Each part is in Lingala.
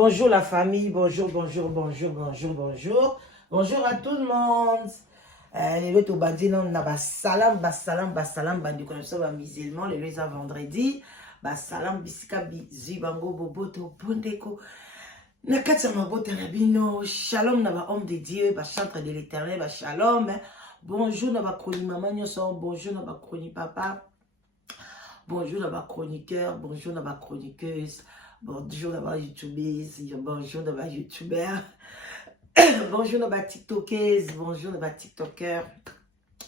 Bonjour la famille, bonjour, bonjour, bonjour, bonjour, bonjour. Bonjour à tout le monde. Les autres bandits, on a salam, salam, bandi connaisseurs, musulmans, les autres vendredi. Salam, bisika, bizu, bango, boboto, bondeko. Nakatsa mabota nabino, shalom na ba homme de Dieu, chantre de l'éternel, shalom. Bonjour na ba chronique maman, bonjour na ba chronique papa. Bonjour na ba chroniqueur, bonjour na ba chroniqueuse. Bonjour d'abord YouTubers, bonjour d'abord YouTubers, bonjour d'abord TikTokers, bonjour d'abord TikTokers.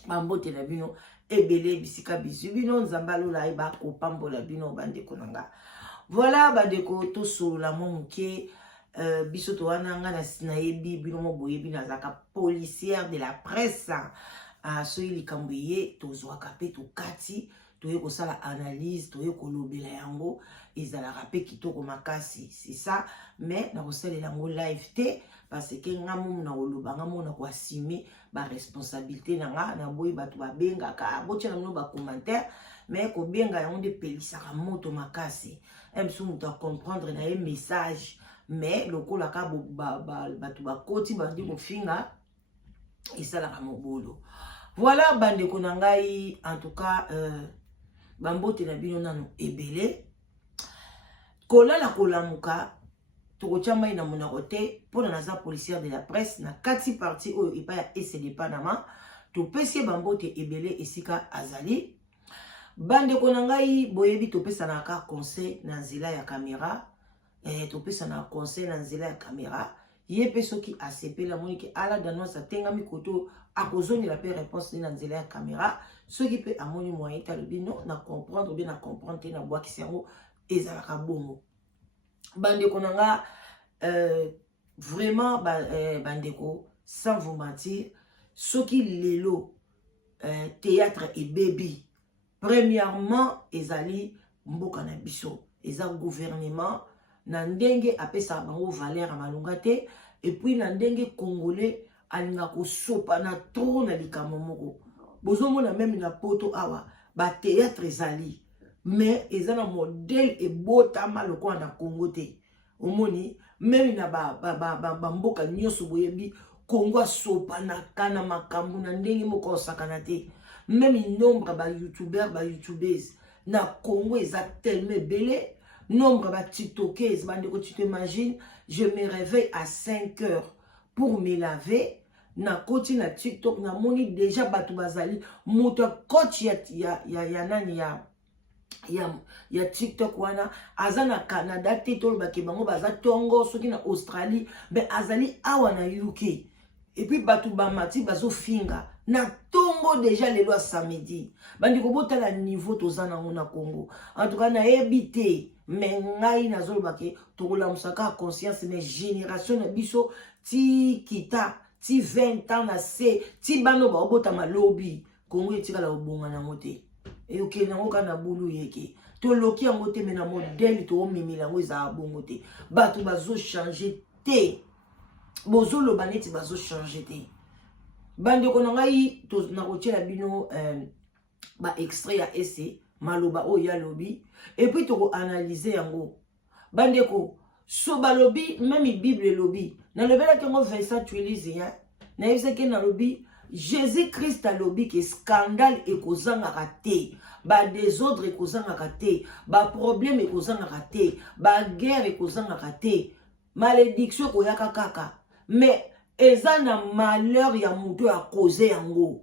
Mambo te na bino ebele bisika bizubino nzambalo la iba ko pambola bino bande konanga. Voilà bandeko to solo la monke biso to wana nga na sinayebi bino mo boyebi na zaka policière de la presse. So ili kambuye to zwaka pe to kati toye kosala analyse toye kolobela yango ezala rapé kitoko makasi c'est ça mais na kosala yango live te parce que nga momu na oloba nga mona ko assumer ba responsabilité na nga na boyi batu ba benga ka botia na ba commentaire mais ko benga yango de pelisaka moto makasi emsu muto a comprendre na un message mais lokola ka batu ba koti bandi ko finga esala ka mobolo. Voilà bandeko na ngai en tout cas bambote na bino nanu ebele kolala kolamuka tokotia mai na monako te mpona naza policière de la presse na kati parti oyo epai ya ECD Panama topesi bambote ebele esika azali bandeko na ngai boyebi topesanaka conseil na nzela ya caméra topesana conseil na nzela ya caméra ye pe soki asepela moniki ala danoise atengami koto akozongela pe réponse na nzela ya caméra soki pe amoni moyen talobi no na comprendre bien na comprendre te na bwakisi yango ezalaka bongo bandeko na nga vraiment bandeko sans vous mentir soki lelo théâtre ebebi premièrement ezali mboka na biso eza gouvernement na ndenge apesa bango valeur malunga te et puis na ndenge congolais alinga ko sopa na trop na likambo moko bozomona même na poto awa ba théâtre ezali mais ezana modèle ebotama lokola na Congo te omoni même na ba mboka nyoso boyebi Congo sopa na kana makambo na ndenge moko osakana te même nombre ba youtubeurs ba youtubeuses na Congo eza tellement belé nombre ba tiktokers bandeko tu t'imagines je me réveille à 5 heures pour me laver na koti na TikTok na moni déjà batu bazali moto coach ya nani ya TikTok wana azana Canada te tolo bake bango baza tongo soki na Australie mais azali awa na UK et puis batu bamati bazo finga na tongo déjà lelo samedi bandi ko botala niveau tozana na Congo en tout cas na ebité mais ngai nazoloba ke tokola musaka conscience mais génération na biso ti kita ti 20 ans na se ti bano ba obota malobi Congo etika la obonga na mote e ok na ngoka na bulu yeke to loki yango te mais na modèle to omemela ngo za bongo te batu bazo changer te bozo lo baneti bazo changer te bandeko na ngai to na kotiela bino ba extrait ya ese maloba o ya lobi et puis to analyser yango bandeko so balobi même Bible lobi na lobela kengo Vincent Tuilizi ya na yebisaki na lobi Jésus Christ a lobi que scandale ekozanga te ba désordre ekozanga te ba problème ekozanga te ba guerre ekozanga te malédiction koyaka kaka mais eza na malheur ya mutu a causer yango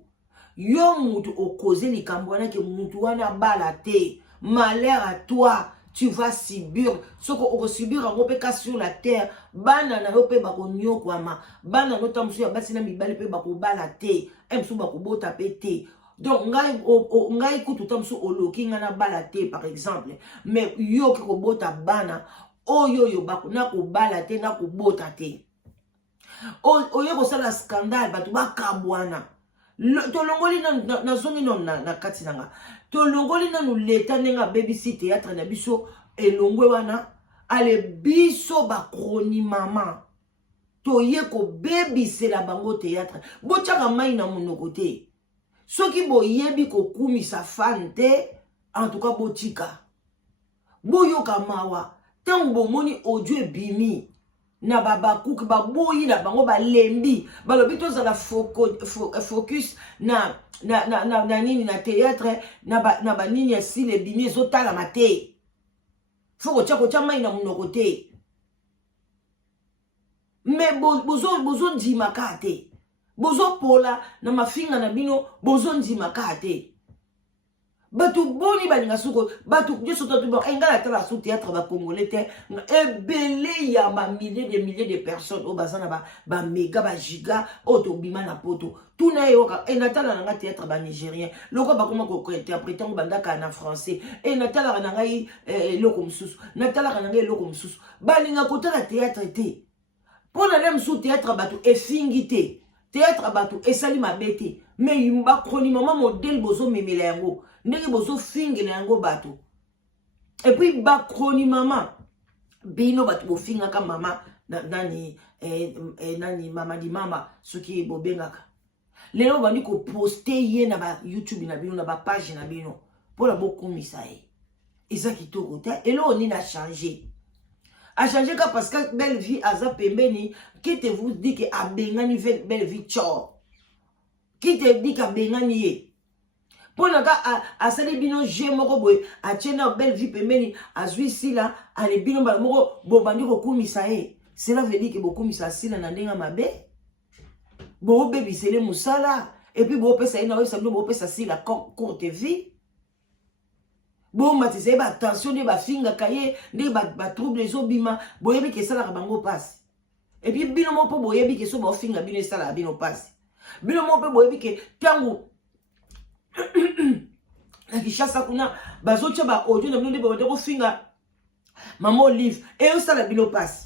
yo mutu o causer likambo wana ke mutu wana bala te malheur à toi tu vas subir ce qu'on subir en opéka sur la terre bana na yo pe bako nyokwama bana no tamsu ya basina mibali pe bako bala te emsu bako bota pe te donc ngai kutu tamsu oloki nga na bala te par exemple mais yo ki ko bota bana oyo bako na ko bala te na ko bota te oyo ko sala scandale batu bakabwana to longoli na zongi non na kati nanga to longoli na leta nenga BBC théâtre na biso elongwe wana ale biso ba chroni mama to ye ko BBC la bango théâtre bochaka mai na monoko te soki boyebi ko kumisa fan te en tout cas botika boyoka mawa tango bomoni audio bimi na babakuki baboyi na bango balembi balobi tozala focus na nini na théâtre na banini ya sile ebimi ezotalama te fo kotia mai na monoko te me bozondimaka te bozopola na mafinga na bino bozondimaka te bato boni balinga suko bato je soto to engala tala sous théâtre ba congolais te ebele ya ba milliers de personnes au bazana ba méga ba giga auto bima na poto tuna yo e natala na théâtre ba nigérien loko ba comment ko interpréter ngo bandaka na français e natala na ngai loko msusu natala na ngai loko msusu balinga kotala théâtre te pona le sous théâtre bato efingi te théâtre bato esali mabete mais yumba kroni mama modèle bozo memela yango ndenge bozo fingela yango bato et puis bakroni mama bino bato bofinga ka mama nani nani mama di mama soki bobengaka lelo bandi ko poster ye na ba YouTube na bino na ba page na bino pour la bokomisa e eza kitoko te et là on a changé parce que belle vie aza pembeni qui te vous dit que abengani belle vie tchor qui te dit qu'abengani ye pour na ka asali bino je moko boy a tiena belle vie pembeni azui sila ale bino ba moko bobandi ko kumisa e cela veut dire que bokumisa sila na ndenga mabe bo bebisele musala et puis bo pesa ina osa bo pesa sila courte vie bo matise ba attention de ba finga kaye de ba trouble les obima bo yebi ke sala bango passe et puis bino mo po bo yebi ke so bo finga bino sala bino passe bino mo po bo yebi ke tangu la Kishasa kuna bazocha ba audio na bino de bo finga mama Olive et o sala bino passe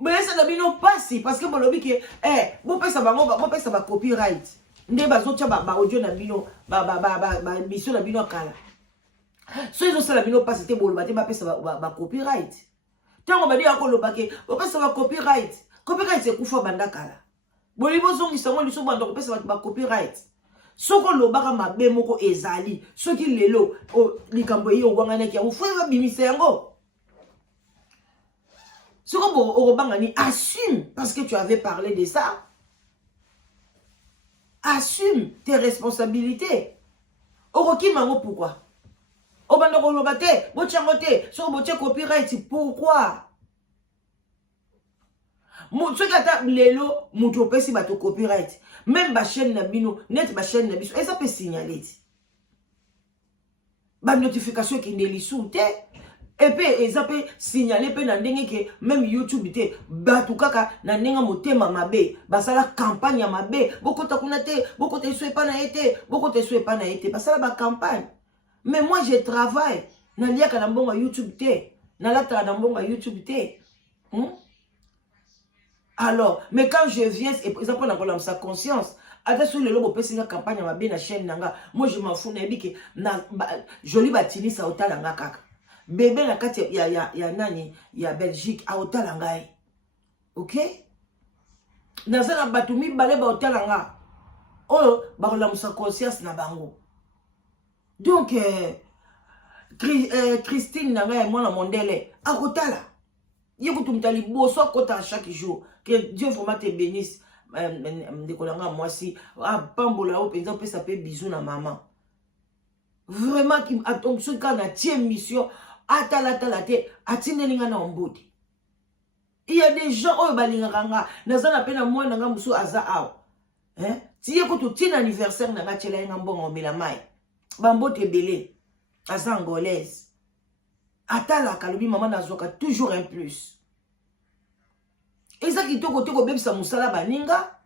mais ça na bino passe parce que bo lobi ke bo pesa bango bo pesa ba copyright nde bazocha ba audio na bino ba mission na bino kala so ils ont ça la bino passe te bolo ba te ba pesa ba copyright tango ba dia ko loba ke ba pesa ba copyright c'est kufa banda kala boli bozongi sango liso banda ko pesa ba copyright soko loba ka mabe moko ezali soki lelo likambo yi owangana ki o fuwa bimisa yango soko bo orobangani assume parce que tu avais parlé de ça. Assume tes responsabilités. Oroki mango pourquoi? Obandoko lobate, bochangote, so boche copyright pourquoi? Moutsu kata lelo muto pesi bato copyright. Même ba chaîne na bino, net ba chaîne na biso, et ça peut signaler. Ba notification qui ndeli soute. Et puis ils appellent signaler pe na ndenge ke même YouTube te batu kaka na ndenga motema mabe basala campagne ya mabe bokota kuna te bokota iswe pa na été bokota iswe pa na été basala ba campagne mais moi je travaille na liaka na mbongo YouTube te na lata na mbongo YouTube te alors mais quand je viens et par exemple on a sa conscience attention le lobo pesi na campagne ya mabe na chaîne nanga moi je m'en fous na biki na joli batini sa otala nga kaka bébé na kati ya nani ya Belgique a otala ngai OK nazana batu mibale ba otala nga oyo ba kolamusa conscience na bango donc Christine na ngai mwana mondele akotala yekutumta liboso akota chaque jour que Dieu vraiment te bénisse ndekolanga mwasi pambola o penza pesa pe bisou na maman vraiment qui attend ce quand na tie mission atala te atinelinga na ombodi. Il y a des gens oh balinganga nazana pena mwana nga musu aza aw tiye ko to tin anniversaire na ngachela nga mbongo mela mai bambote belé aza angolaise atala kalobi maman nazoka toujours un plus eza kitoko te ko bebisa musala baninga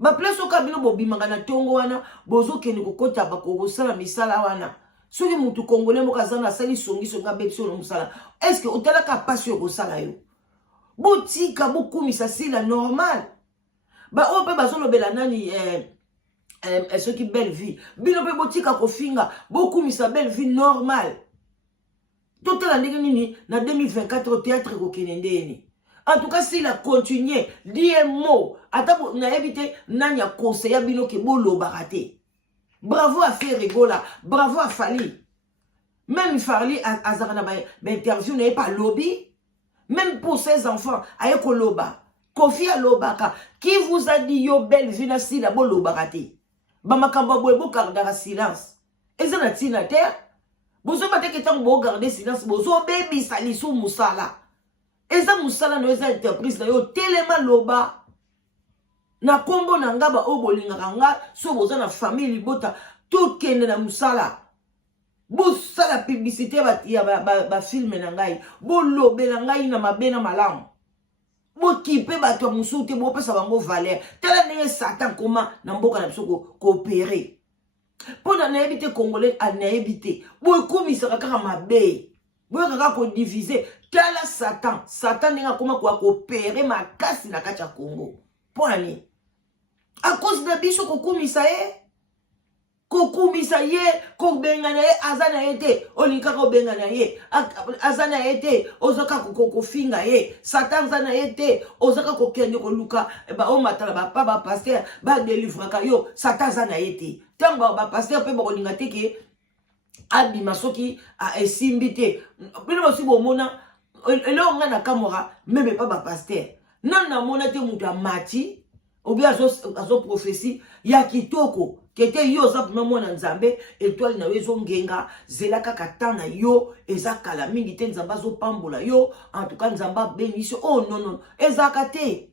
ba place okabino bobimanga na tongo wana bozo kende kokota bakoko sala misala wana soki mutu congolais mo kazana sali songi songa bebso no musala est-ce que otala ka passion ko sala yo botika bokumisa sila normal ba ope bazolo bela nani soki belle vie bino pe botika ko finga bokumisa belle vie normal totala ndenge nini na 2024 théâtre ko kenendeni. En tout cas, s'il a continué, dit un mot, attends, n'a évité, n'a n'y a conseillé bino ke bolo baraté. Bravo à Ferregola, bravo à Fali. Même Farli Azarana interview n'est pas lobby. Même pour ses enfants, Ayeko Loba. Kofi Alobaka. Qui vous a dit yo belle vina si la bo lobarate? Bamakamba boebo gardera silence. Et ça n'a tina terre. Bozo mate que tant bo garder silence. Bozo baby sali sou musala. Et ça musala no eza entreprise na yo telema loba. Na kombo na ngaba obolinga kanga. So bozo na famille bota. Tout kende na musala. Bo sala publicité ba film na ngai. Bo lobe na ngai na mabe na malamu. Bo kipe ba to musuti bo pesa bango valeur. Tala ne Satan koma na mboka na biso coopérer. Pona na ebité congolais a na ebité. Bo komisa kaka mabe. Bo kaka ko diviser. Tala Satan. Satan nga koma ko coopérer makasi na kati ya Congo. Pona ni. À cause de biso ko komisa kokumisa ye ko bengana ye azana ete olinka ko bengana ye azana ete ozoka ko finga ye Satan zana ete ozoka ko kende ko luka ba o matala ba pa ba pasteur ba délivrer ka yo Satan zana ete tango ba pasteur pe ba olinga teke abi masoki a esimbite bino bosi bo mona elo nga na kamora même pas ba pasteur nana mona te mutu mati ou bien azo prophétie ya kitoko kete yo za mwana nzambe étoile na wezo ngenga zelaka katana yo ezakala mingi te nzamba zo pambola yo en tout cas nzamba bénisse oh non non ezalaka te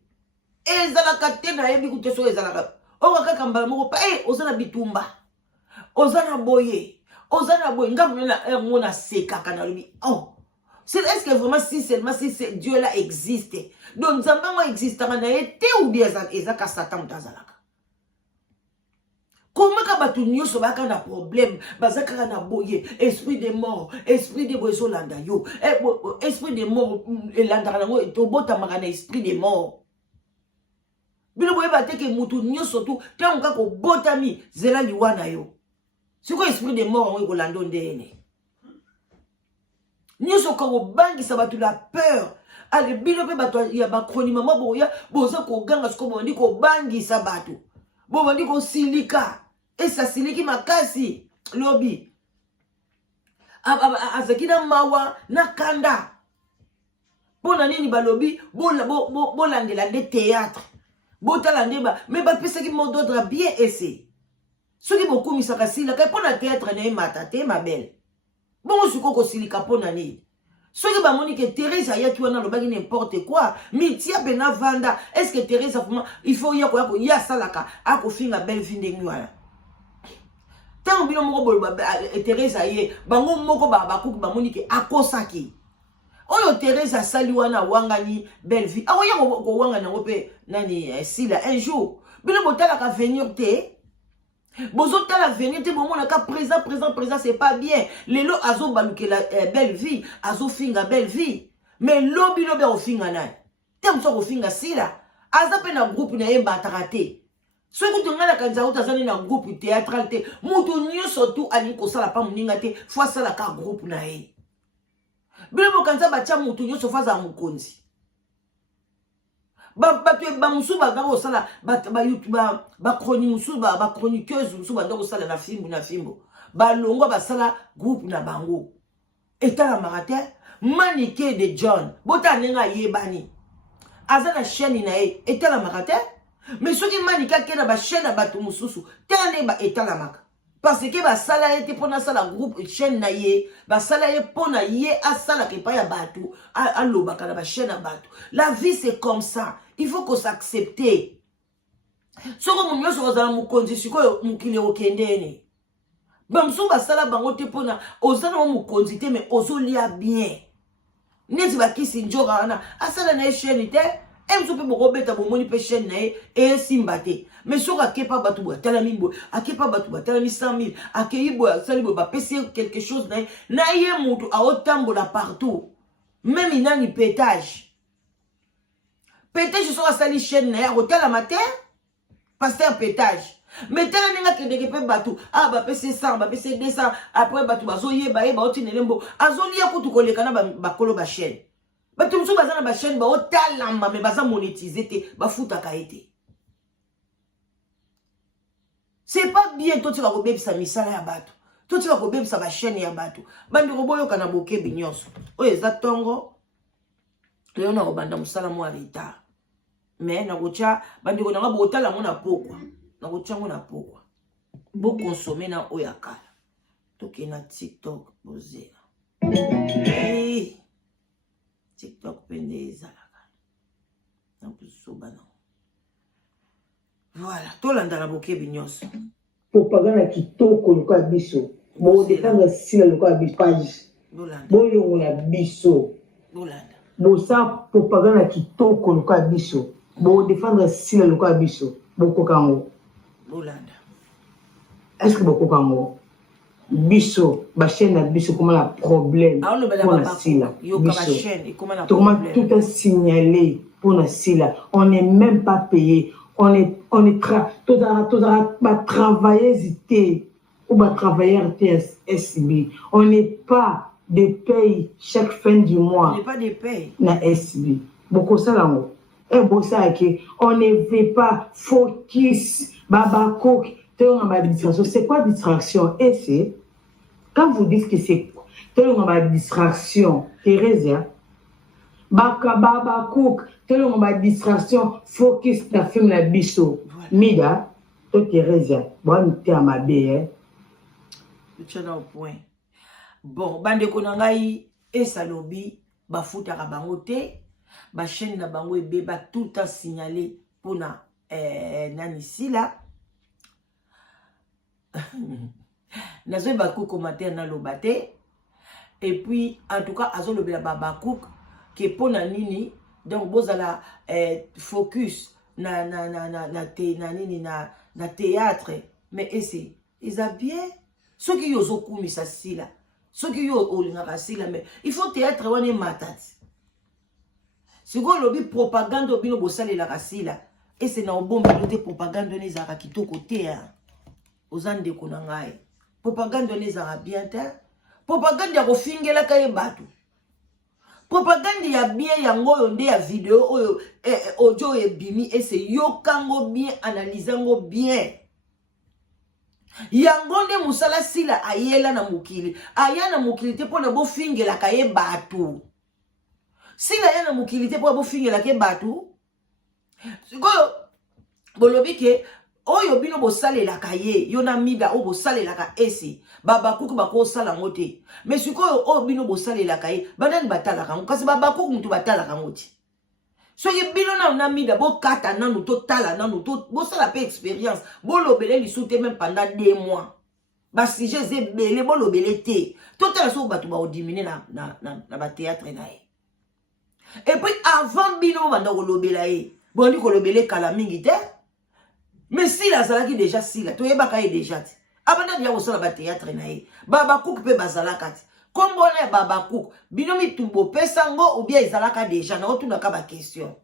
na yebi kuteso ezalaka o kaka mbala moko pa ozana bitumba ozana boye ngamu na ngona sekaka na lubi oh est-ce que vraiment si seulement si Dieu là existe donc nzamba mo existe na ete ou bien ezaka Satan mutazalaka. Comment kabatu nyoso baka na problème bazaka na boye esprit de mort esprit de boyeso landa yo esprit de mort elanda nango tobota makana esprit de mort bino boye bateke mutu nyoso tu tango ko botami zela liwana yo siko esprit de mort ngo kolando ndene nyoso ko bangi sabatu la peur ale bino pe bato ya bakroni mama boya boza ko ganga siko bondi ko bangi sabatu bondi ko silika. Et ça siliki makasi lobby azakina mawa nakanda pona nini ba lobby bolandela de théâtre botalande ba mais ba pesa ki mot d'ordre bien essayé soki bokomi sakasila kay pona théâtre na matate ma belle bon suko ko silika pona ni soki ba moni que Thérèse ya ki wana lobaki n'importe quoi mitia bena vanda est-ce que Thérèse vraiment il faut ya salaka ako finga belle vie ndenge wana. Tant bino moko bolo Teresa ye bango moko bakuki bamoni ke akosaki oyo Teresa sali wana wangani belle vie awoya ko wanga nango pe nani sila un jour bino botala ka venir te bozo tala venir te bomona ka présent c'est pas bien lelo azo baluke la belle vie azo finga belle vie mais lobi be ofinga na tem so ko finga sila aza pe na groupe na ye batarate. Ce que tu as quand tu as un groupe théâtral, tu as surtout à l'ikosala pas muningate, fois ça la ka groupe nae. Bilo quand ça bacha mutu nyo so faza mukonzi. Ba musu ba ga osala ba YouTube ba chronique musu ba chroniqueuse musu ba ndo osala na fimbo. Ba longo ba sala groupe na bango. Eta la marate Maniké de John. Bota nenga yebani. Azana chaîne nae eta la marate. Mais ce qui m'a dit que la chaîne a battu mususu, telle ba etalamaka. Parce que ba sala ete pona sala groupe chaîne na ye, ba sala ye pona ye a sala ke pa ya batu, a lobaka na ba chaîne a batu. La vie c'est comme ça. Il faut qu'on s'accepte. Ce que mon yoso ozala mukonzi siko mukile okendene. Bamsu ba sala bango te pona ozana mukonzi te mais ozolia bien. Neti ba kisi njora na asala na chaîne te. Et vous pouvez robeta bomoni pe chaîne et simbate mais sur a kepa batu bo tala mimbo a kepa batu bo tala mi 100 000 a keibo salibo ba pese quelque chose na ye mutu a otambola partout même inani pétage sur a sali chaîne na hôtel à matin pasteur pétage mais tala ninga ke de pe batu ba pese 100 ba pese 200 après batu bazoye ba otinelembo azolia kutu koleka na ba kolo ba chaîne. Mais tout le monde a une chaîne, mais baza monétisé, bafuta kaete. C'est pas bien toi tu vas rebelle sa misala ya bato. To tika ko bebisa ba chaîne ya bato. Bandi ko boyo kana boke binyoso. Oyo eza tongo. Leo na obanda musala mo retard. Mais na kocha bandi ko nanga botala mo na pokwa. Na kocha mo na pokwa. Bo consommer na oyakala. Toke na TikTok bozela. Hey. TikTok pende ezalaka. Na pusoba na. Voilà, tolanda na boke binyoso. Propaganda kitoko loka biso. Bo defendre sila loka biso page. Bo longola biso. Bolanda. Bo sa propaganda kitoko loka biso. Bo defendre sila loka biso. Bo kokango. Bolanda. Est-ce que bo kokango? Biso, ba chaîne na biso comment la problème pour la sila. Biso. Tout est signalé pour la sila. On n'est même pas payé. On est travailler ou va travailler SB. On n'est pas de paye chaque fin du mois. On n'est pas de paye. Na SB. Beaucoup ça là. Et bon ça que on ne veut pas focus babako. C'est quoi distraction? Et c'est quand vous dites que c'est ma distraction, Thérèse, babako. Tellement ma distraction, focus ta film la biso. Mida, toi Thérèse, bon, tu es à ma bé. Tu es au point. Bon, bande konangai, et salobi, ba foutaka bangote, ba chaîne na bango ebe, ba tout a signalé pour na nani sila. Nazo ba kou commentaire na lobate. Et puis, en tout cas, azo lobi la babakouk, qui pour na nini. Donc, vous avez focus na théâtre. Mais c'est, ils ont bien. Ceux qui ont mis ça, ceux qui ont mais il faut théâtre, on est matat. Si vous avez propagande, vous avez la racine. Et c'est dans le bon milieu de propagande, les arabes qui sont côté. Aux Andes de Konangai. Propagande, les arabes bien. Propagande, il y a refingé la caille bateau. Propagande ya bien yango yonde ya vidéo oyo audio e bimi et c'est yokango bien analysango bien yango nde musala sila ayela na mukili aya na mukili te pona bo fingela kaye batu sila ya na mukili te pona bo fingela ke batu sikoyo bolobi ke oyo bino bo salela kaye yona mida o bo salela ka esi baba kuku bako sala ngote mais sikoyo o bino bo salela kaye banani batala kango kasi baba kuku mutu batala kangoti so ye bino na mida bo kata nanu to tala nanu to bo sala pe expérience bo lobele li soute même pendant 2 mois ba si je ze belé bo lobele te to tala so batu ba diminuer na ba théâtre na e et puis avant bino banda ko lobela e bo ndi ko lobele kala mingi te. Mais si la zalaki déjà si la, tu es bakaye déjà. Abanda dia osala ba théâtre nae. Baba Cook pe bazalaka. Kombo na Baba Cook, binomi tumbo pesango ou bien ezalaka déjà na otuna ka ba question.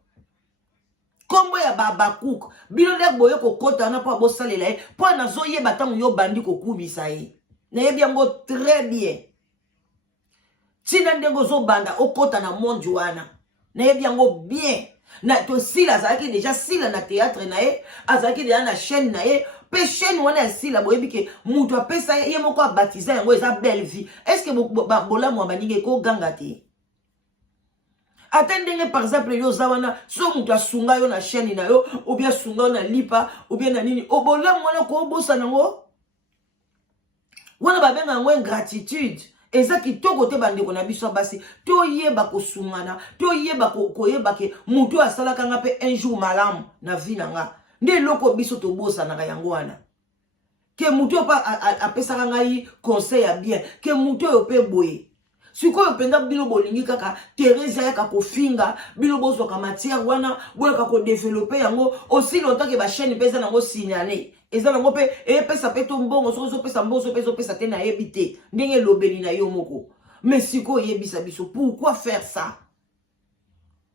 Kombo ya Baba Cook, binomi boye ko kota na pa bosalela e, po na zoye batango yo bandi ko kubisa e. Na yebi yango très bien. Tina ndengo zo banda okota na monde wana. Na yebi yango bien. Na to sila azaki déjà sila na théâtre na ye azaki déjà na chaîne na ye pe chaîne wana sila boyebi ke mutu apesa ye moko abatiza yango eza belle vie. Est-ce que bola mo baninge ko ganga te attendez par exemple yo zawana so mutu asunga yo na chaîne na yo ou bien sunga na lipa ou bien na nini o bola mwana ko bosa nango wana ba benga ngo ingratitude. Eza kitoko te bandeko na biso basi to yeba ko sungana to yeba ko yeba ke mutu asalaka nga pe un jour malamu na vie na nga nde loko biso to bosa na yango wana ke mutu pa apesaka ngai conseil ya bien ke mutu yo pe boye sikoyo penda bino bolingi kaka Thérèse ya ka kofinga bino bozo ka matière wana boye ka ko développer yango aussi longtemps que ba chaîne pesa nango signaler eza nango pe pesa pe to mbongo so pesa mbozo pesa te na yebite ndenge lobeli na yo moko mais sikoyo yebisa biso pourquoi faire ça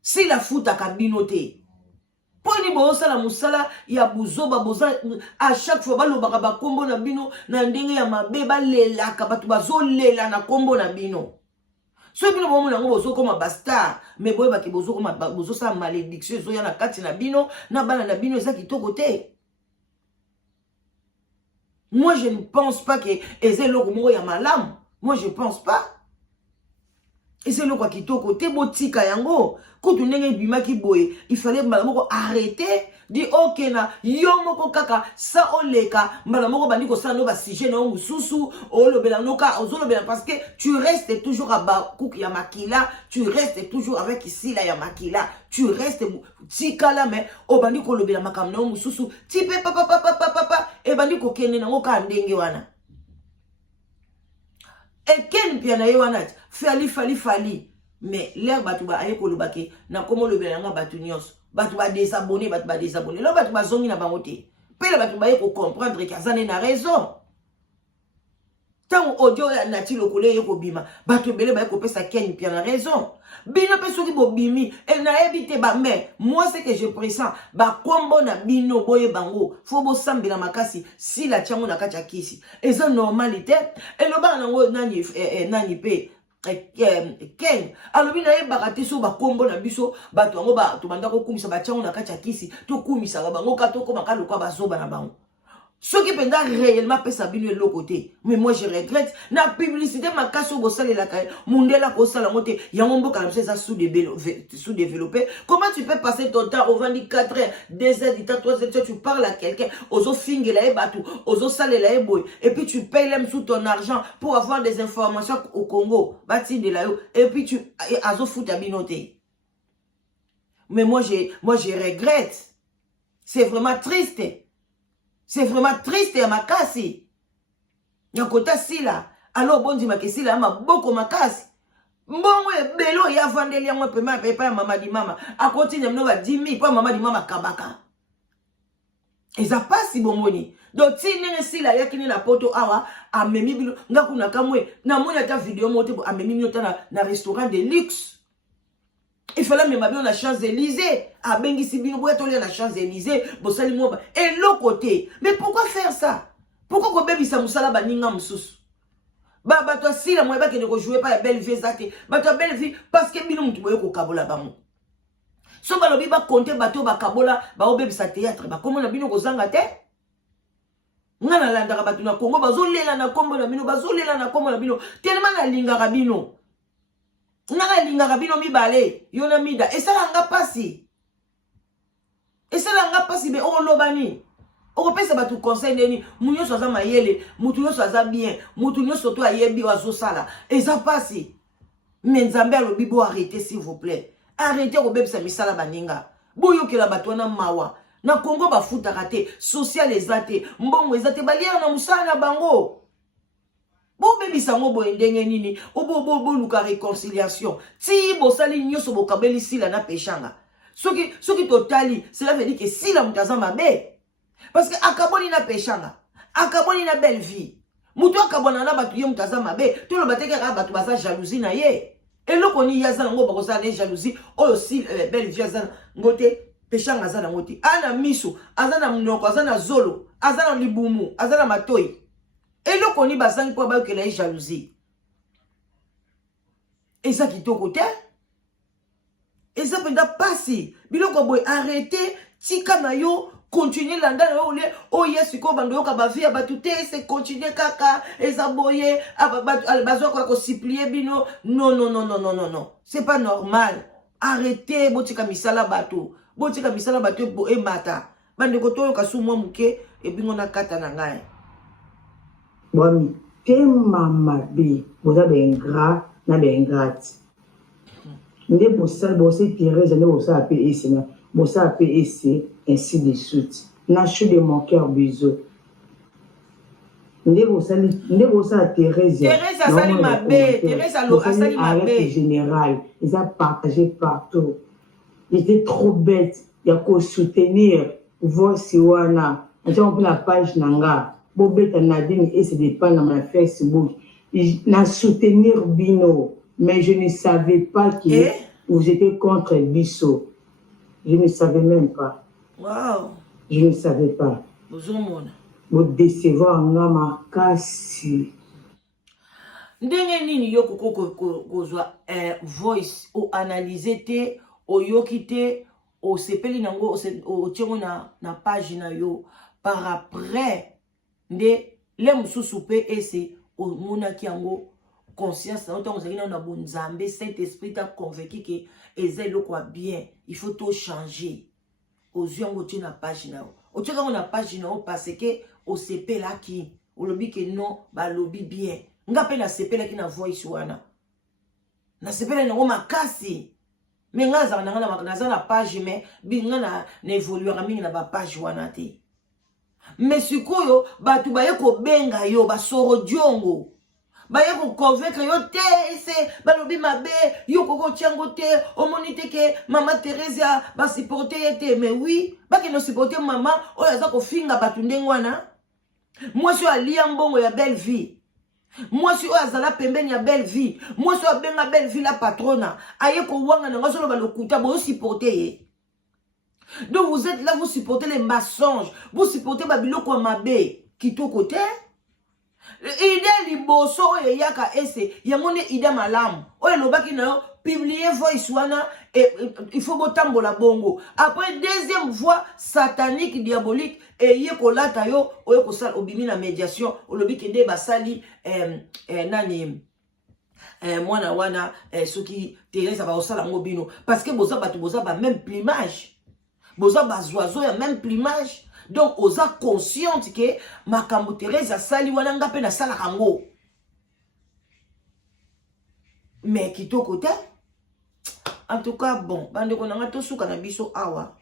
si la futa ka bino te poni bo sala musala ya buzoba boza à chaque fois balobaka ba kombo na bino na ndenge ya mabe balela ka batu bazolela na kombo na bino. So bino bomo nango bozo koma basta mais boye baki bozo koma bozo sa malédiction zo ya na kati na bino na bana na bino eza kitoko te. Moi, je ne pense pas que Ezeloko Moro ya malam. Moi, je ne pense pas. Et c'est le quoi qui toko te botika yango. Kutu nenge bimaki boye, il fallait malamoko arrêter. Di ok na yomoko kaka sa oleka malamoko bandiko sa no ba sujet na mususu olobela noka ozolobela parce que tu restes toujours à Bakouk ya makila, tu restes toujours avec ici là ya makila, tu restes tikala mais o bandiko lobela makam na mususu tipe papa e bandiko kene na ngoka ndenge wana. Et ken piana yewana fali mais l'air batuba aye kolobake na komo lobelanga batu nyos batuba désabonné lo batuba zongi na bangote pe la batuba ye ko comprendre que azane na raison tant audio ya nati lokole ye ko bima batu bele ba ko pesa ken piana raison bino pe soki bo bimi et na ebité ba mais moi c'est que je pressens ba kombo na bino boye bango fo bo sambela makasi si la tiango na kacha kisi et ça normalité et lo ba nango nani pe ken alobi na yebaka te so bakombo na biso bato yango tobanda kokumisa batiango na kati ya kisi tokumisaka bango ka tokomaka lokwa bazoba na bango soki mpenza réellement pesa bino eloko te mais moi je regrette na publicité makasi oyo bosalelaka mundela kosala yango te yango mboka na biso eza sous-développé. Comment tu peux passer ton temps au 24 heures 2 heures du temps 3 heures tu parles à quelqu'un ozofingela ye bato ozosalela ye boye et puis tu payes même sous ton argent pour avoir des informations au Congo batindela yo et puis tu azofuta bino te. Mais moi je regrette, c'est vraiment triste. C'est vraiment triste ya makasi. Nyakota sila. Alors bon dima ke sila ama boko makasi. Mbongo belo ya vandeli yango pema pepa ya mama di mama. A continue mno ba 10 000 pa mama di mama kabaka. Eza pasi bomoni. Donc ti nenge sila yakini na poto awa amemi bilo ngaku na kamwe na mona ta vidéo mote amemi nyota na restaurant de luxe. Il fallait même bien la Champs-Élysées. À Bengisi Bino, la Champs-Élysées. Bossali Moba. Et l'autre côté. Mais pourquoi faire ça? Pourquoi qu'on bébé ça moussala baninga moussous? Bah, toi, si la moyenne qui ne rejouait pas la belle vie, bah, toi, belle vie, parce que Bino moutoue ko kabola bamou. So, bah, l'obi, bah, compter, bateau, bah, kabola, bah, au bébé sa théâtre, bah, comment la Bino ko zangate? Ngana landara batu na Congo, bah, zolela na Congo na Bino, bah, zolela na Congo na Bino, tellement la lingara Bino. Nanga lingaka bino mibale yona mida esalanga pasi mais on lobani on pesa batu conseil neni munyo soza mayele mutu yo soza bien mutu yo soto ayebi wazo sala eza pasi mais nzambe alobi bo arrêtez s'il vous plaît arrêtez ko bebisa misala baninga boyo kela batu na mawa na Congo ba futaka te social ezate mbongo ezate balia na musala na bango. Bon bébé sango bo ndenge nini obo luka réconciliation ti bo sali nyoso bo kabeli sila na pechanga soki totali cela veut dire que sila mutaza mabe parce que akaboni na pechanga akaboni na belle vie mutu akabona na batu ye mutaza mabe to lo bateke ka batu basa jalousie na ye eloko ni yaza ngo ba kosa na jalousie oyo si belle vie yaza ngote pechanga azana ngote ana miso azana mnoko azana zolo azana libumu azana matoi. Et le koni basangi po ba kela jalousie. Et ça qui to côté. Et ça peut pas passer. Biloko boy arrêter tika na yo continuer landa yo le o yesu ko bando ka ba via batute c'est continuer kaka et ça boyer bazo ko supplier bino non. C'est pas normal. Arrêtez botika misala bato. Botika misala bato bo e mata. Bande ko to ka su mo muke e bingo na kata na ngai. Bon, tellement mabe, vous avez un gras, n'a pas un grat. N'est pour ça, bosser Thérèse, n'est pour ça à PSC, bosser à PSC, ainsi de suite. Nachu de mon cœur, bisous. N'est pour ça à Thérèse. Thérèse a sali mabe, Thérèse a sali mabe. Général, ils ont partagé partout. Il était trop bête, il y a qu'à soutenir, voir si on a, on peut la page Nanga. Bobeta Nadine et c'est dépend dans ma Facebook. N'a soutenir Bino, mais je ne savais pas que vous étiez contre Bisso. Je ne savais même pas. Wow. Je ne savais pas. Vous décevoir en makasi. Ndenge nini yo kozwa voice o analyser te o yokite o sepeli nango o tiengo na page na yo par après. Nde les mususu pe ese o mona ki yango conscience na on zaki na bon nzambe Saint Esprit t'a convaincu que ezelo quoi bien il faut tout changer aux yeux on tient na page na o tient on na page na parce que o CP là qui o lobi que non ba lobi bien nga pe na CP là qui na voice wana na CP là na makasi mais nga za na page mais binga na évoluer mingi na ba page wana te mais sikoyo batu baye ko benga yo ba soro diongo baye ko convaincre yo te ese balobi mabe yo koko tiango te omonite ke mama Teresa ba supporter te mais oui ba ke no supporter mama oya za ko finga batu ndengwana moi je ali mbongo ya belle vie moi si azala pembeni ya belle vie moi si abenga belle vie la patrona aye ko wanga na ngaso lo balokuta bo supporter ye. Donc vous êtes là, vous supportez les mensonges, vous supportez Babiloko Amabe qui tout côté. Ide liboso e yaka ese yamone ida malam. Oye lobaki na publier voice wana et il faut botambola bongo. Après deuxième voix satanique diabolique et ye kolata yo oye ko sal obimi na médiation olobi kende basali nani mwana wana soki Teresa ba osala ngobino parce que boza batu boza ba même plumage. Boza bazoazo ya même plumage. Donc oza consciente que makambo Teresa sali wana nga pe na sala kango. Mais kitoko te. En tout cas bon, bande ko nanga to suka na biso awa.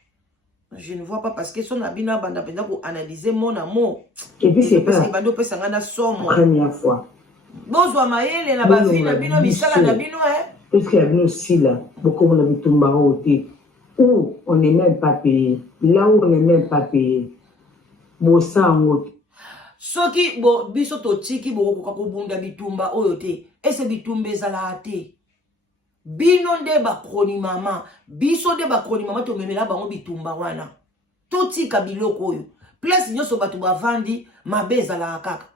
Je ne vois pas parce que son abina banda penda ko analyser mon amour. Et puis c'est pas bando pe sanga na somo. Première fois. Bozwa maele na ba vie na bino misala na bino Parce qu'il y a bien aussi là, beaucoup on a vu tomber au thé. Où on n'est même pas payé, là où on n'est même pas payé. Bon ça en haut. Soki bo biso to tiki bo ko bunda bitumba oyo te. Ese bitumba ezala te. Bino nde ba kroni mama, biso nde ba kroni mama to memela bango bitumba wana. To tika biloko oyo. Place nyoso batu bavandi mabe ezala kaka.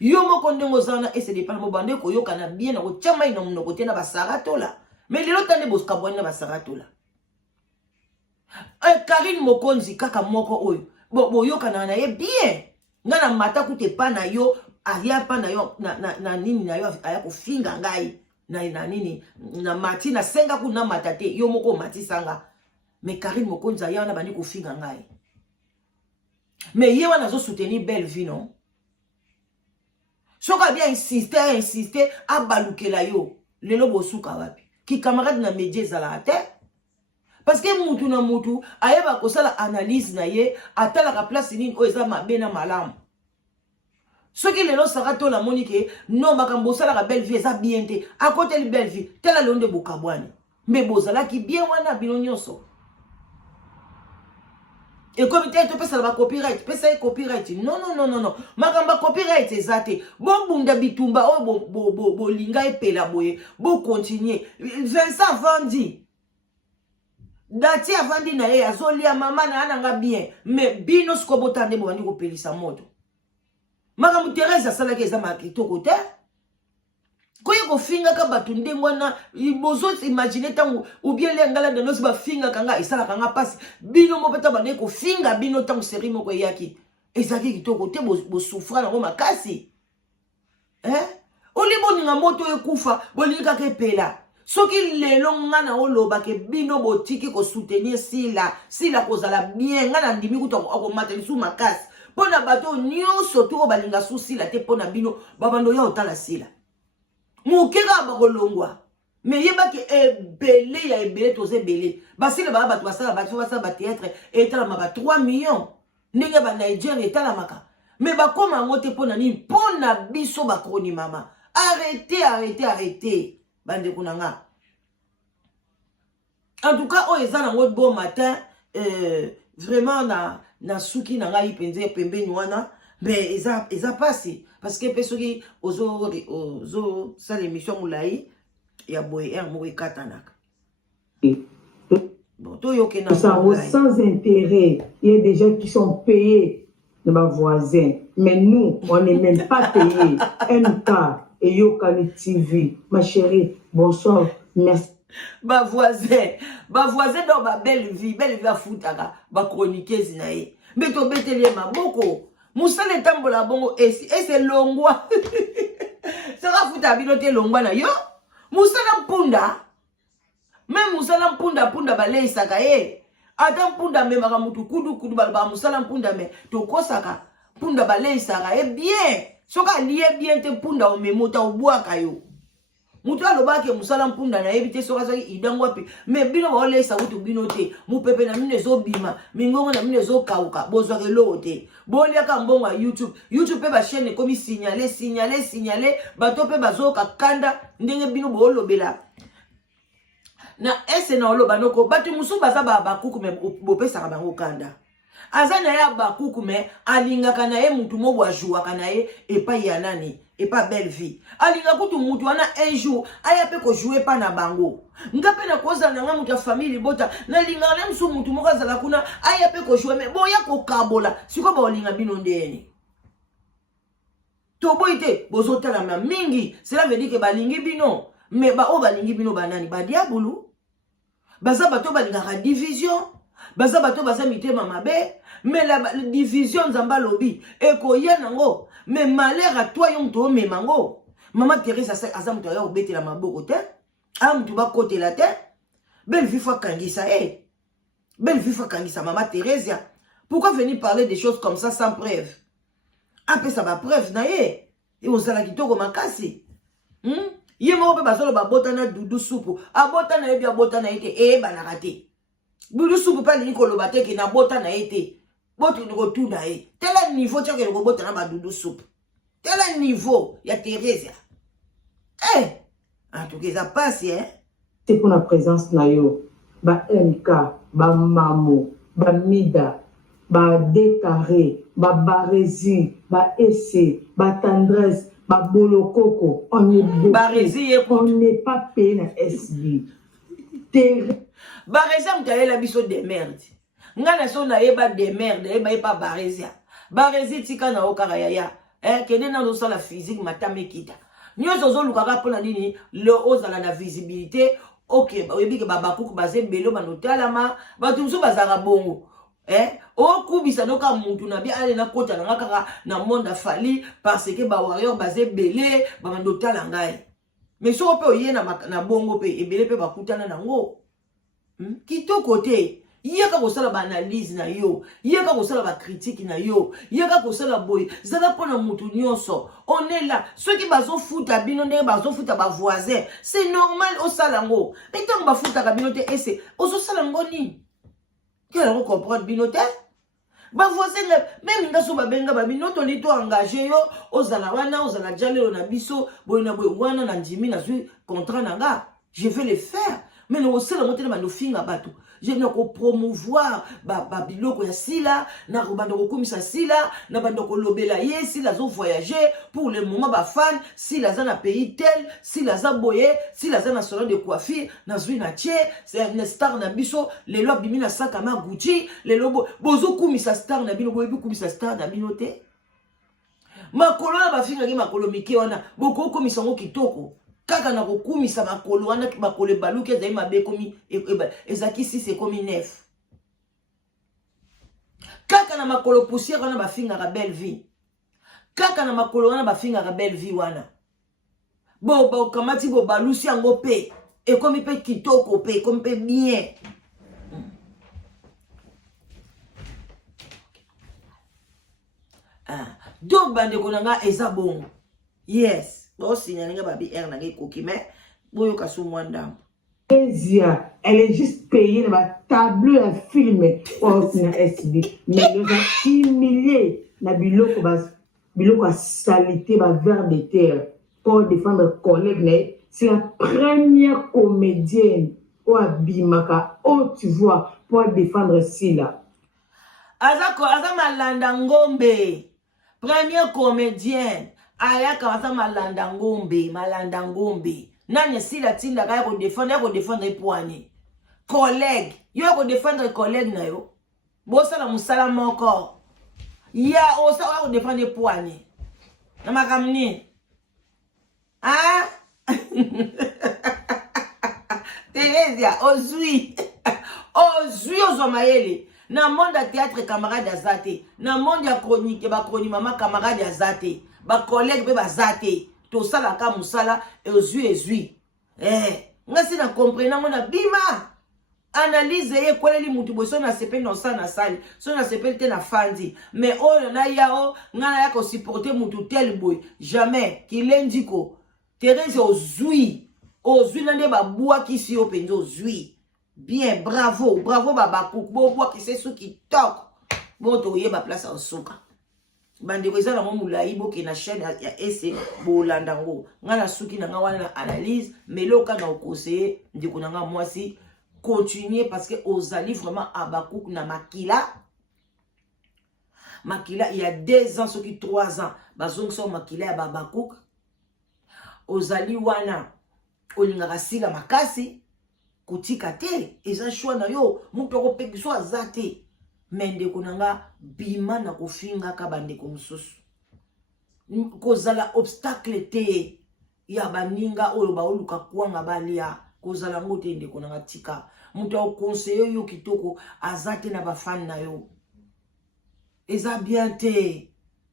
Yo moko ndengo zana ese de palmo bande ko yoka na bien na ko chama ina munoko te na basaratola. Mais lelo tande boska bwana basaratola. Karine Mokonzi kaka moko oyo bo yoka na ye bien ngana mata kute pa na yo aria pa na yo na nini na yo aya kofinga ngai na nini na mati na senga ku na matate yo moko mati sanga mais Karine Mokonzi aya na bani kofinga ngai mais ye wana zo soutenir belle vie non soka bien insister abalukela yo lelo bosuka wapi ki camarade na média zala te. Parce que mutu na mutu ayeba ko sala analyse na ye atala ka place nini o eza mabe na malamu. Soki lelo sarato la monique non makambo sala ka belle vie eza bien te à côté li belle vie tela londe bokabwani mais bozala ki bien wana bino nyonso. Et comme tu es pesa ba copyright pesa copyright non makamba copyright ezate bon bunda bitumba o bo linga epela boye bo continuer Vincent Vandi Dati avandi na ye azolia mama na ananga bien mais bino sko botande bo bandi ko pelisa moto maka mutereza sala ke za makitoko te koye ko finga ka batu ndengwana bozo imaginer tangu ou bien le ngala de nos ba finga kanga isala kanga passe bino mo peta bane ko finga bino tangu seri moko yaki ezaki kitoko te bo souffra na makasi olibo ninga moto ekufa bolika ke pela. Soki lelo ngana oloba ke bino botiki ko soutenir sila kozala bien ngana ndimi kuta ko mateli su makasi pona bato nyonso to balinga su sila te pona bino babando ya otala sila mukeka bakolongwa mais yeba ke ebele ya ebele toze ebele basile ba bato basala ba théâtre etala ma ba 3 millions ndenge ba Nigeria etala maka mais bakoma ngote pona ni pona biso bakroni mama arrêtez bande kunanga. En tout cas, on est dans un bon matin, vraiment na suki na ngai penze pembe nywana, mais ils a passé parce que personne ozo ça l'émission moulai ya boy un moué katanak. Bon, to yoke na ça sans intérêt, il y a des gens qui sont payés de ma voisin, mais nous on n'est même pas payés. MK et Yokani TV, ma chérie, bonsoir, merci. Ba voisin dans ma belle vie à foutaka, ba chroniquer zinae. Mais to betele maboko, Musala tambola bongo ese longwa. Saka futa binote longwa na yo. Musala mpunda. Même musala mpunda punda balei saka ye. Ata mpunda me maka mutu kudu balba musala mpunda me tokosaka punda balei saka e bien. Soka liye bien te punda o memota obwaka yo. Mutu alobake musala mpunda na ebite soka soki idangwa pe. Me bino ba ole sa utu bino te. Mu pepe na mine zo bima. Mingongo na mine zo kauka. Bozwa ke lo te. Boli aka mbongo YouTube. YouTube pe ba chaîne komi signaler. Bato pe bazo ka kanda. Ndenge bino bo olobela. Na ese na oloba noko. Batu musu baza ba kuku me bope saka bango kanda. Azana ya ba kuku me alinga kana ye mutu mo wajua kana ye epa ya nani. Et pas belle vie. Alinga kutu mutu wana un jour aya pe ko jouer pa na bango. Nga pe na koza na nga mutu ya famille bota na linga na msu mutu moka zala kuna aya pe ko jouer me boya ko kabola siko ba olinga bino ndeni. To boite bozota la ma mingi cela veut dire que balingi bino mais ba o balingi bino banani ba diabulu. Baza bato balinga division. Baza bato baza mitema mabe mais la division nzamba lobi eko yenango. Mais malheur à toi, yon to me mango. Maman Thérèse a azam to ya obete la maboko te. Am tu ba côté la te. Belle vie fois kangisa eh. Belle vie fois kangisa maman Thérèse. Pourquoi venir parler des choses comme ça sans preuve? Après ça va preuve na ye. Et on sala kitoko makasi. Ye mo pe basolo ba botana dudu soupu. A botana e bia botana ete e banakate. Dudu soupu pa li ko lobate ke na botana ete. Bote nous retourne à tel niveau tu as que le robot n'a pas doudou soupe. Tel niveau il y a Thérèse. En tout cas ça passe hein. C'est pour la présence na yo. Ba MK, ba Mamo, ba Mida, ba Décaré, ba Barési, ba Essé, ba Tendresse, ba Bolokoko. On est beau. Barési on n'est pas payé na SB. Thérèse. Barési m'taye la biso de merde. Ngana so na yeba de merde, yeba yeba Barésia. Barési tika na okara yaya. Kene na dosa la physique matame kita. Nyozo zo lukaka pona nini le ozala na visibilité. Ok, oyebi ke babakuku baze belo banotalama, batumso bazara bongo. Okubisa noka muntu na bia ale na kota na kaka na monde fali parce que ba warrior baze belé, ba mandotala ngai. Mais so pe oye na bongo pe ebele pe bakutana nango. Kitoko te. Yaka kosala ba analyse na yo, yaka kosala ba critique na yo, yaka kosala boy, zala pona mutu nyonso. On est là, ceux qui bazo futa bino ndenge bazo futa ba voisin, c'est normal au salango. Mais tant ba futa ka bino te ese, ozo salango ni. Quel on comprendre bino te? Ba voisin même ngaso ba benga ba bino to ni to engagé yo, ozala wana, ozala jalelo na biso, boy na boy wana na ndimi na zui contrat nanga. Je vais le faire. Mais nous aussi la montée de ma finga bateau. Je n'ai qu'à promouvoir biloko ya sila, na robando komisa sila, na bando ko lobela ye si la zo voyager pour le moment ba fan, si la za na pays tel, si la za boye, si la za na salon de coiffure, na zui na tie, c'est un star na biso, les lob bimi na sakama Gucci, les lobo bozo komisa star na bino boye komisa star na binote. Makolo na ba finga ki makolo mike wana, boko komisa ngo kitoko. Kaka na kokumisa makolo wana makolo baluki ezali mabe komi ezaki si c'est comme neuf. Kaka na makolo poussière wana bafinga ka belle vie. Kaka na makolo wana bafinga ka belle vie wana. Bo ba kamati bo balusi yango pe e komi pe kitoko pe komi pe bien. Donc bande konanga eza bon. Yes. Bon, si elle est juste payée dans ma tableau à filmer pour SB. Mais elle a humilié la biloko a salité ma verre de terre pour défendre collègue. C'est la première comédienne au Abimaka. Oh, tu vois, pour défendre Sila. Azako, Malanda Ngombe, première comédienne. Ayaka wata malanda ngombe. Nanya sila tinda kaya ko défendre poigné. Collègue, yo ko défendre collègue na yo. Bosa la musala moko. Ya osa ko défendre poigné. Na makamni. Ah? Thérèse, ozui ozo mayele. na monde ya théâtre camarade aza te na monde ya chronique bachronique mama camarade aza te bacollègue mpe baza te tosalaka mosala ezwi ngasi na comprena ngo na bima analyse ye kweleli mutu boye so na sepeli na osala na sali so na sepeli te na fandi mais oyo na yao nga na ya kosupporte mutu tel boye jamais kilendiko Thérèse ozwi na nde babwakisi yo mpenza ozwi bien bravo babakuku bobwakisi soki toko bo toyeba place osoka bandeko eza nango molai boke na chaîne ya ese bolanda ngo nga na suki na nga wana na analyse mais loka na okoseye ndeko na nga mwasi continuer parce que ozali vraiment abakuku na makila il y a 2 ans soki 3 ans bazongisa makila ya babakuku ozali wana olingaka sila makasi kotika te eza choix na yo mutu akopekiso aza te me ndeko na nga bima na kofingaka bandeko mosusu kozala obstacle te ya baninga oyo baoluka kwanga balia kozala ngo te ndeko na nga tika mutu akonseye yo kitoko aza te na bafani na yo eza bien te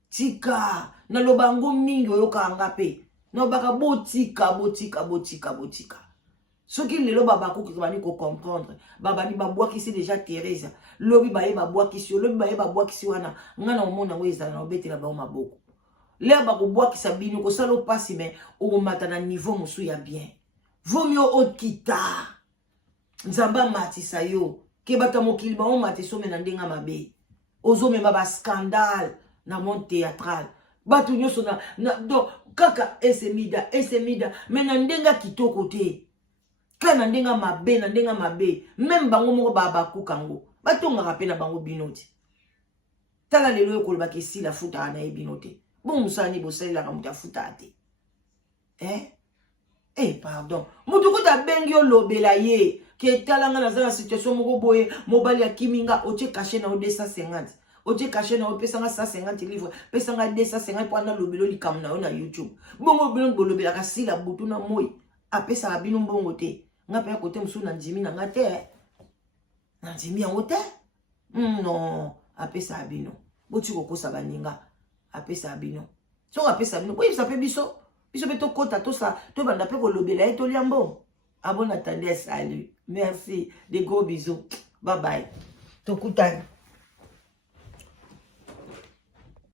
tika naloba ngo mingi oyokanga pe nalobaka botika soki lelo babakuki bani comprendre babani babwakisi déjà Thérèse lobi baye babwakisi lobi baye babwakisi wana ngana omona ngo ezala na obetela ba maboko le bakobwakisa bino kosala opasi mais omata na niveau mosu ya bien vaut mieux okita nzamba matisa yo ke bata mokili ba omatiso mena ndenga mabe ozomema ba scandale na monde théâtral batu nyoso na do kaka esemida mena ndenga kitoko te kana ndenga mabe même bango moko babakuka ngo batongaka pe na bango binoti tala lelo ekoloba kesi la futa na ebinote bon musani bosalela ka muta futa te pardon mutu kuta bengi olobela ye ke talanga na za situation moko boye mobali akiminga oche caché na 250 oche caché na opesanga 150 livres pesanga 250 pendant lobelo likam na yo na YouTube bongo bino bolobela ka sila butu na moi apesa bino mbongo te nga pe kote musu na ndimi na ngate na ndimi yango te non apesa bino boti kokosa baninga apesa bino so apesa bino ko yebisa pe biso pe to kota to sa to banda pe kolobela e to liambo abona tendez salut merci des gros bisous bye bye to kutani